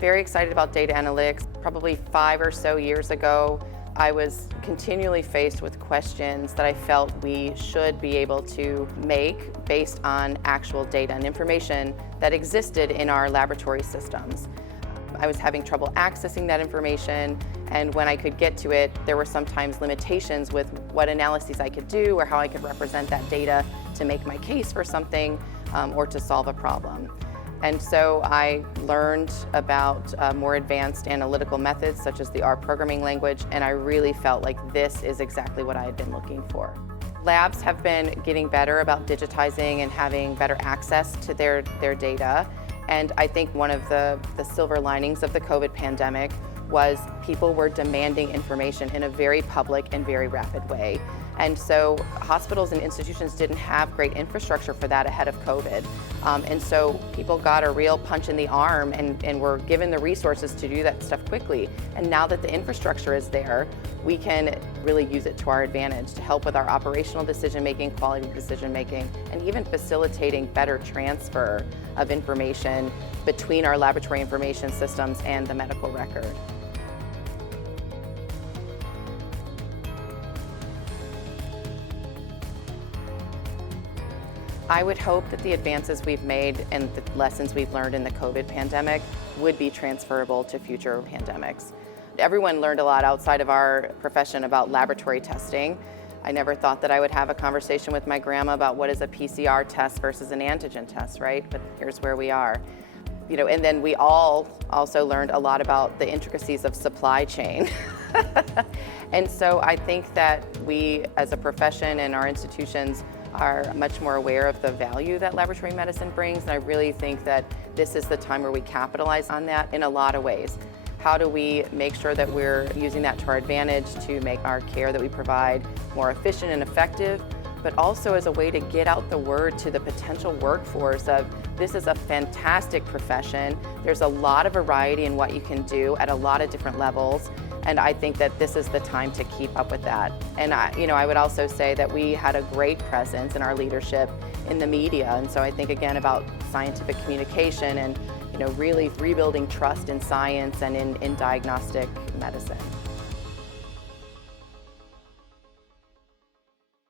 very excited about data analytics. Probably 5 or so years ago, I was continually faced with questions that I felt we should be able to make based on actual data and information that existed in our laboratory systems. I was having trouble accessing that information, and when I could get to it, there were sometimes limitations with what analyses I could do or how I could represent that data to make my case for something or to solve a problem. And so I learned about more advanced analytical methods such as the R programming language, and I really felt like this is exactly what I had been looking for. Labs have been getting better about digitizing and having better access to their data. And I think one of the silver linings of the COVID pandemic was people were demanding information in a very public and very rapid way. And so hospitals and institutions didn't have great infrastructure for that ahead of COVID. And so people got a real punch in the arm and were given the resources to do that stuff quickly. And now that the infrastructure is there, we can really use it to our advantage to help with our operational decision-making, quality decision-making, and even facilitating better transfer of information between our laboratory information systems and the medical record. I would hope that the advances we've made and the lessons we've learned in the COVID pandemic would be transferable to future pandemics. Everyone learned a lot outside of our profession about laboratory testing. I never thought that I would have a conversation with my grandma about what is a PCR test versus an antigen test, right? But here's where we are. And then we all also learned a lot about the intricacies of supply chain. And so I think that we as a profession and our institutions are much more aware of the value that laboratory medicine brings, and I really think that this is the time where we capitalize on that in a lot of ways. How do we make sure that we're using that to our advantage to make our care that we provide more efficient and effective, but also as a way to get out the word to the potential workforce of this is a fantastic profession. There's a lot of variety in what you can do at a lot of different levels. And I think that this is the time to keep up with that. And I would also say that we had a great presence in our leadership in the media. And so I think again about scientific communication and really rebuilding trust in science and in diagnostic medicine.